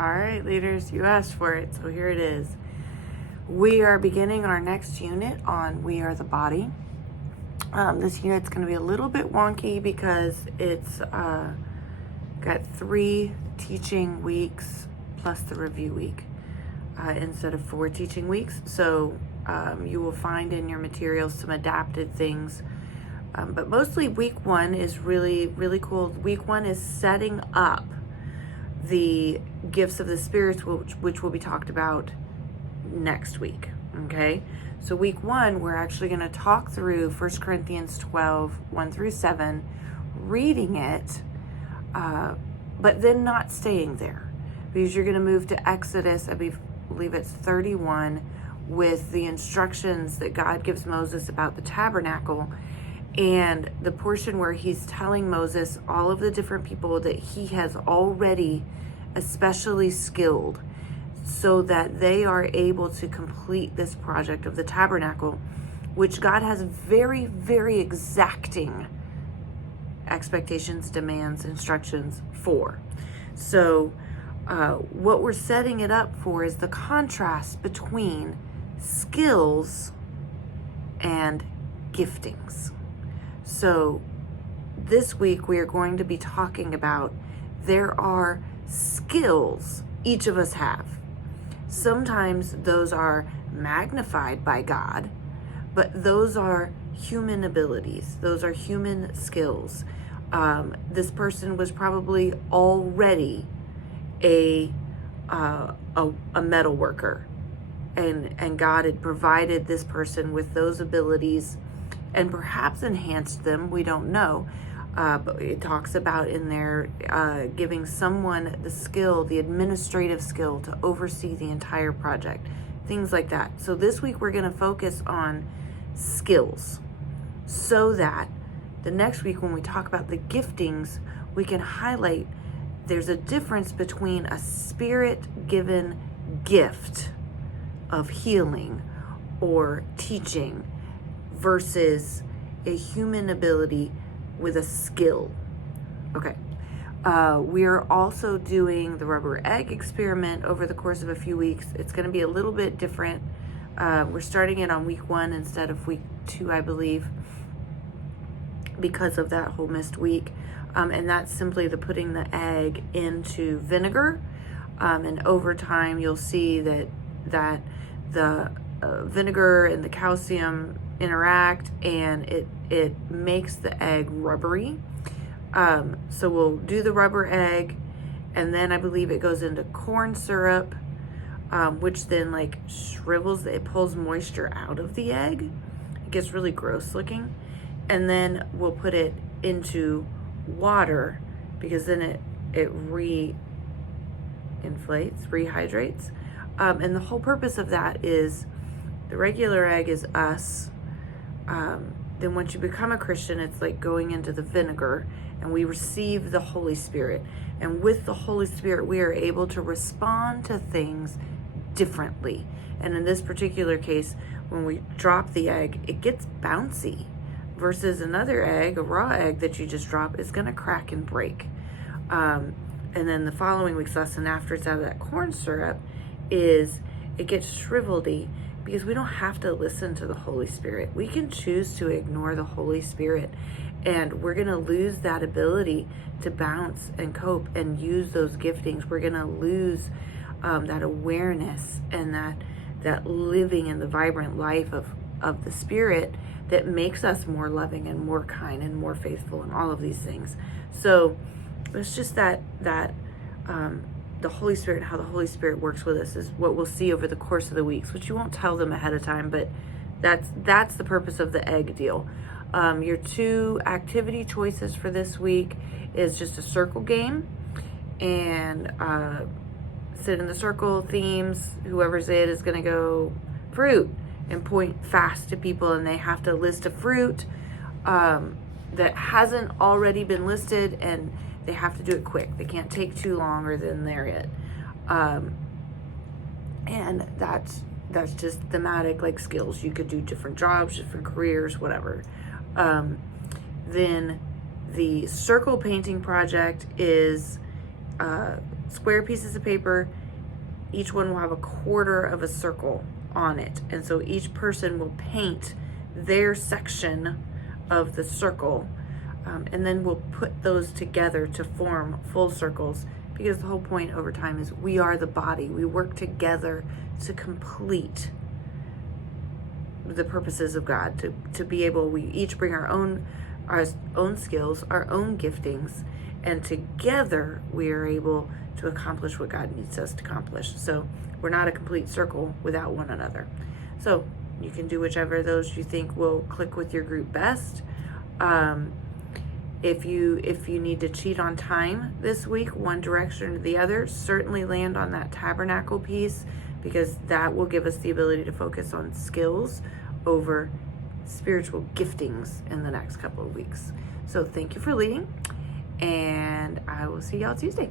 All right, leaders, you asked for it, so here it is. We are beginning our next unit on We Are the Body. This unit's going to be a little bit wonky because it's got 3 teaching weeks plus the review week instead of 4 teaching weeks. So you will find in your materials some adapted things. But mostly week 1 is really, really cool. Week 1 is setting up the gifts of the spirits, which will be talked about next week. Okay, so week 1 we're actually going to talk through 1 Corinthians 12 1 through 7, reading it, but then not staying there, because you're going to move to Exodus, I believe it's 31, with the instructions that God gives Moses about the tabernacle, and the portion where he's telling Moses all of the different people that he has already especially skilled so that they are able to complete this project of the tabernacle, which God has very, very exacting expectations, demands, instructions for. So what we're setting it up for is the contrast between skills and giftings. So this week we are going to be talking about there are skills each of us have. Sometimes those are magnified by God, but those are human abilities. Those are human skills. This person was probably already a metal worker, and God had provided this person with those abilities and perhaps enhanced them. We don't know. But it talks about in there giving someone the skill, the administrative skill, to oversee the entire project, things like that. So this week we're going to focus on skills so that the next week when we talk about the giftings, we can highlight there's a difference between a spirit-given gift of healing or teaching versus a human ability with a skill. Okay. We are also doing the rubber egg experiment over the course of a few weeks. It's going to be a little bit different. We're starting it on week 1 instead of week 2, I believe, because of that whole missed week. And that's simply the putting the egg into vinegar. And over time, you'll see that the vinegar and the calcium interact, and it makes the egg rubbery. So we'll do the rubber egg, and then I believe it goes into corn syrup, which then like shrivels, it pulls moisture out of the egg. It gets really gross looking. And then we'll put it into water, because then it rehydrates. And the whole purpose of that is the regular egg is us. Then once you become a Christian, it's like going into the vinegar, and we receive the Holy Spirit. And with the Holy Spirit, we are able to respond to things differently. And in this particular case, when we drop the egg, it gets bouncy, versus another egg, a raw egg that you just drop, is going to crack and break. And then the following week's lesson, after it's out of that corn syrup, is it gets shriveledy, because we don't have to listen to the Holy Spirit. We can choose to ignore the Holy Spirit, and we're going to lose that ability to bounce and cope and use those giftings. We're going to lose that awareness and that living in the vibrant life of the Spirit that makes us more loving and more kind and more faithful and all of these things. So it's just that the Holy Spirit, how the Holy Spirit works with us, is what we'll see over the course of the weeks, which you won't tell them ahead of time, but that's the purpose of the egg deal. Your 2 activity choices for this week is just a circle game, and sit in the circle. Themes, whoever's it is going to go fruit and point fast to people, and they have to list a fruit that hasn't already been listed, and they have to do it quick. They can't take too long, or then they're it. And that's just thematic, like skills. You could do different jobs, different careers, whatever. Then the circle painting project is square pieces of paper. Each one will have a quarter of a circle on it. And so each person will paint their section of the circle. And then we'll put those together to form full circles, because the whole point over time is we are the body. We work together to complete the purposes of God, to be able, we each bring our own skills, our own giftings, and together we are able to accomplish what God needs us to accomplish. So we're not a complete circle without one another. So you can do whichever of those you think will click with your group best. If you need to cheat on time this week, one direction or the other, certainly land on that tabernacle piece, because that will give us the ability to focus on skills over spiritual giftings in the next couple of weeks. So thank you for leading, and I will see y'all Tuesday.